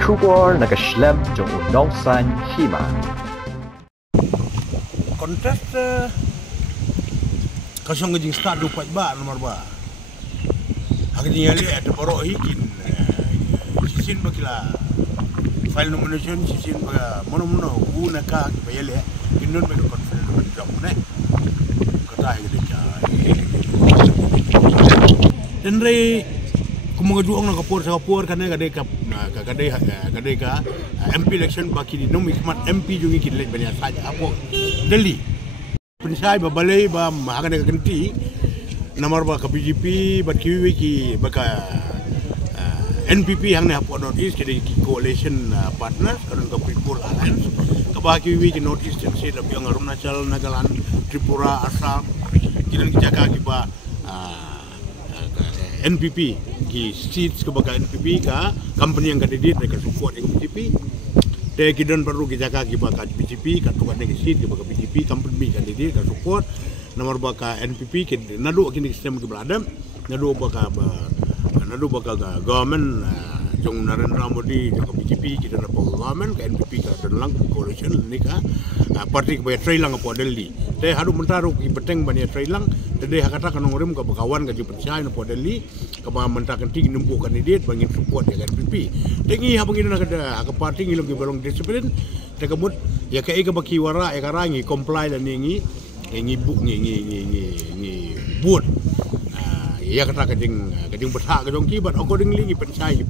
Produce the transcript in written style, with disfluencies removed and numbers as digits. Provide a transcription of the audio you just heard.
出国那个 slam 中午农山起嘛。Kontras kasong ngajing start 24 ba nomor ba. Akhirnya lihat ada borok hikin. Sisin bakila file nomination sisin ba mono una ka bayale kinon ba conference ba job ne. Kata gitu ya. Dan re kumangajuang ng kapor sa kapor kanay kadeka MP election baki di nom ikmat MP jungi kidlet banyak saja apo Delhi pensai babalay ba mahagana kaganti namar ba ka BJP bat kiwi ki baka NPP hang na hapo North East kidi ki coalition partner karon ka People Alliance ka ba kiwi ki North East and state of yang Arunachal Nagaland Tripura Assam kinan ki jaka ki ba NPP ki seats ke baka NPP ka company yang kadidit mereka support yang BJP te kidon perlu ki jaka ki baka BJP ka tukan ki seat ki baka BJP company kadidit ka support nomor baka NPP ki nadu kini sistem ki beladam nadu baka government jong Narendra Modi jong BJP ki dana government ka NPP ka dalang coalition ni ka parti ka try lang po Delhi te haru mentaro ki beteng bani try lang te hakata kan ngorim ka bakawan ka dipercaya na po Delhi ka ba mentakan tinggi nempuh kandidat bangin support ya NPP tengi habangin na ka parti ngilong ki balong disiplin te kamut ya ka baki wara e karangi comply la ningi buk ngi buat ya kata kading berhak kadong ki but accordingly ki pensai ki